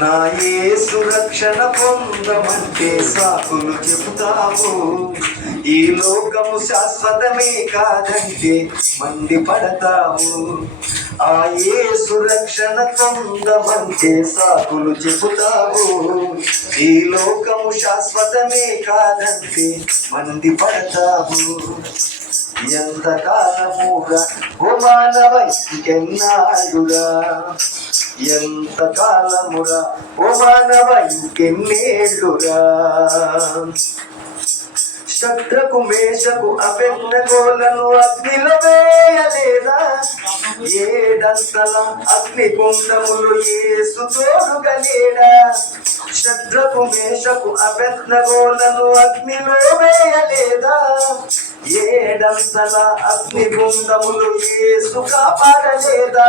నా యేసు రక్షణ పొందమంటే సాకులు చెబుతావు. ఈ లోకము శాశ్వతమే కాదంటే మండిపడతావు. ఆ యేసు రక్షణ పొందమంటే సాకులు చెబుతావు. ఈ లోకము శాశ్వతమే కాదంటే మండిపడతావు. ఎంతకాలముగా ఓ మానవ ఇంకెన్నాళ్ళురా, ఎంతకాలమురా ఓ మానవ ఇంకెన్నేళ్ళురా. శత్రుకు మేషకు అబెద్నెగోలను అగ్నిలో వేయలేదా? ఏడంతల అగ్నిగుండములు యేసు తోడుగా లేడా? శత్రుకు మేషకు అబెద్నెగోలను అగ్నిలో వేయలేదా? ఏడంతల అగ్నిగుండములు యేసు కాపాడలేదా?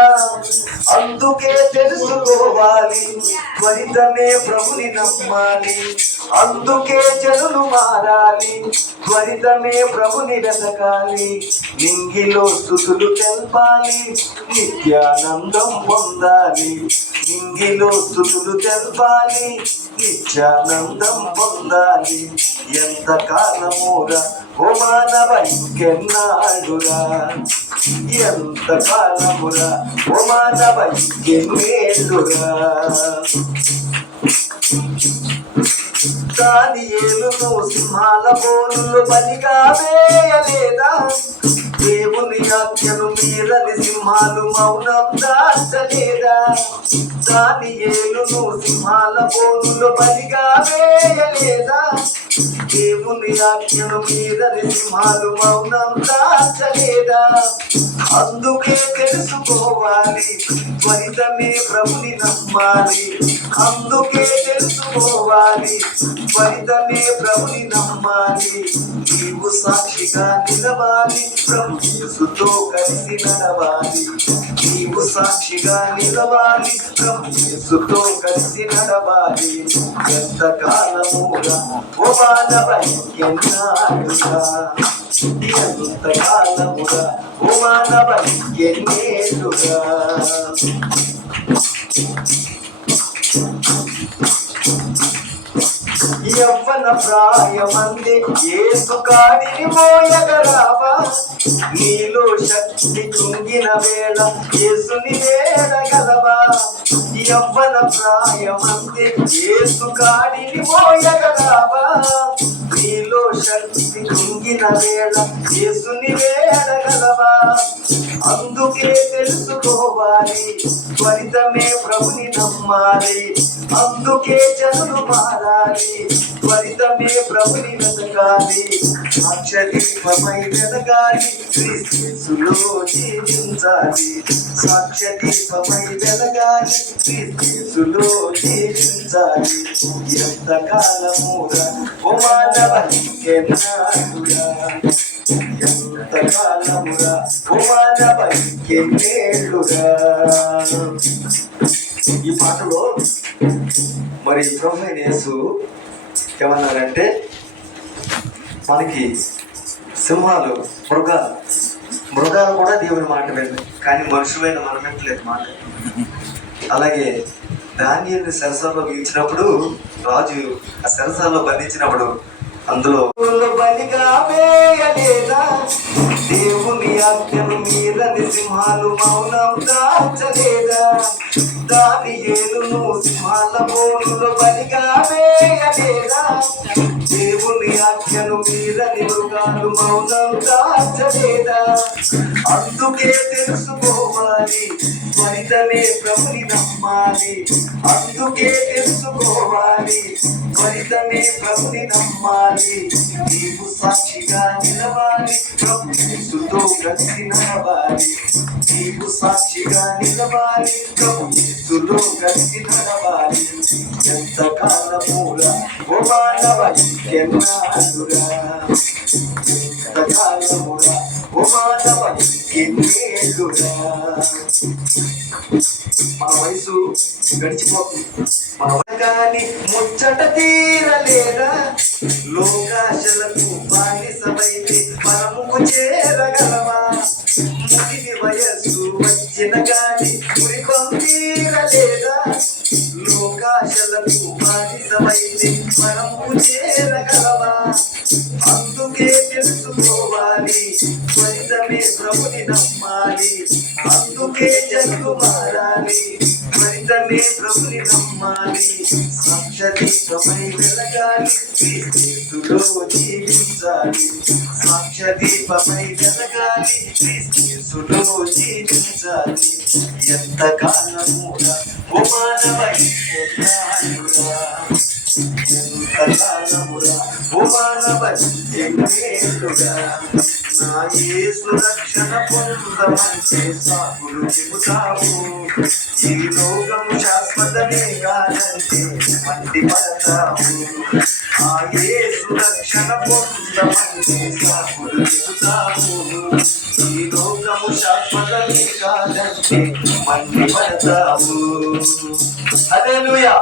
అందుకే తెలుసుకోవాలి, త్వరితమే ప్రభుని నమ్మాలి. అందుకే జనులు మారాలి, త్వరితమే ప్రభుని వెతకాలి. నింగిలో స్తుతులు తెల్పాలి, నిత్యానందం పొందాలి. నింగిలో స్తుతులు తెల్పాలి, నిత్యానందం పొందాలి. ఎంతకాలమురా ఓ మానవ ఇంకెన్నాళ్ళురా, ఎంతకాలమురా ఓ మానవ ఇంకెన్నేళ్ళురా. దానియేలును సింహాల బోనులు బలిగా వేయలేదా? దేవుని ఆజ్ఞను మీరని సింహాలు మౌనం దాచలేదా? దానియేలును సింహాల బోనులు బలిగా వేయలేదా? దేవుని ఆజ్ఞను మీరని సింహాలు మౌనం దాచలేదా? అందుకే తెలుసుకోవాలి, త్వరితమే ప్రభుని నమ్మాలి. అందుకే తెలుసుకోవాలి, త్వరితమే ప్రభుని నమ్మాలి. నీవు సాక్షిగా నిలవాలి, ప్రభు యేసుతో కలిసి నడవాలి. నీవు సాక్షిగా నిలవాలి, ప్రభు యేసుతో కలిసి నడవాలి. ఎంతకాలముగా ఓ మానవ ఎన్నాళ్ళుగా, ఎంతకాలముగా ఓ మానవ ఎన్నేళ్ళుగా. యవ్వన ప్రాయమంది యేసు కాడిని మోయగరావా? నీలో శక్తి కృంగిన వేళ యేసుని వేడగలవా? యవ్వన ప్రాయమంది యేసు కాడిని మోయగరావా? నీలో శక్తి కృంగిన వేళ యేసుని వేడగలవా? అందుకే తెలుసుకోవాలి, త్వరితమే ప్రభుని నమ్మాలి. అందుకే జనులు మారాలి, త్వరితమే ప్రభుని వెతకాలి. సాక్ష్యదీపమై వెలగాలి, క్రీస్తులో జీవించాలి. సాక్ష్యదీపమై వెలగాలి, క్రీస్తులో జీవించాలి. ఎంతకాలమురా ఓ మానవ ఇంకెన్నాళ్ళురా, ఎంతకాలమురా ఓ మానవ ఇంకెన్నేళ్ళురా. ఈ పాటలో మరి ప్రభువైన యేసు ఏమన్నారంటే, మనకి సింహాలు మృగాలు కూడా దేవుని మాట వింటాయి, కానీ మనుషులైన మనం వింటలేదు మాట. అలాగే దానియేలుని చెరసాలలో ఇచ్చినప్పుడు, రాజు ఆ చెరసాలలో బంధించినప్పుడు అందులో బలిగా వేయలేదా? దేవుని ఆజ్ఞను మీరని సింహాలు మౌనం దాచలేదా? దానియేలును సింహాల బోనులో బలిగా వేయలేదా? దేవుని ఆజ్ఞను మీరని మృగాలు మౌనం దాచలేదా? అందుకే తెలుసుకోవాలి, త్వరితమే ప్రభుని నమ్మాలి. అందుకే తెలుసుకోవాలి, త్వరితమే ప్రభుని నమ్మాలి. నీవు సాక్షిగా నిలవాలి, ప్రభు యేసుతో కలిసి నడవాలి. నీవు సాక్షిగా నిలవాలి, ప్రభు యేసుతో కలిసి నడవాలి. ఎంతకాలమురా ఓ మానవ ఇంకెన్నాళ్ళురా, ఎంతకాలమురా ఓ మానవ ఇంకెన్నేళ్ళురా. మన వయసు గడిచిపోతుంది, మన కానీ ముచ్చట తీరలేదా? లోకాశలకు బానిసమైతే మనముకు చేరగలమా? ముగిని వయస్సు వచ్చిన గాని మురిపం తీరలేదా? లోకా లోకాశలకు బానిసమైతే మనము చేరగలవా? అందుకే తెలుసుకోవాలి, త్వరితమే ప్రభుని నమ్మాలి. అందుకే జగత్తు మారాలి, త్వరితమే ప్రభుని నమ్మాలి. సాక్ష్యదీపమై వెలగాలి, క్రీస్తులో జీవించాలి. సాక్ష్యదీపమై వెలగాలి, క్రీస్తులో జీవించాలి. ఎంతకాలముగా ఓ మానవ ఎన్నాళ్ళురా, ఎంతకాలమురా ఓ మానవ ఎన్నేళ్ళురా, నా యేసు రక్షణ పొందమంటే సాకులు చెబుతావు. ఈ లోకము శాశ్వతమే కాదంటే మండి పడతావు. ఆ యేసు రక్షణ పొందమంటే సాకులు చెబుతావు. ఈ లోకము శాశ్వతమే కాదంటే మండి పడతావు. హల్లెలూయా.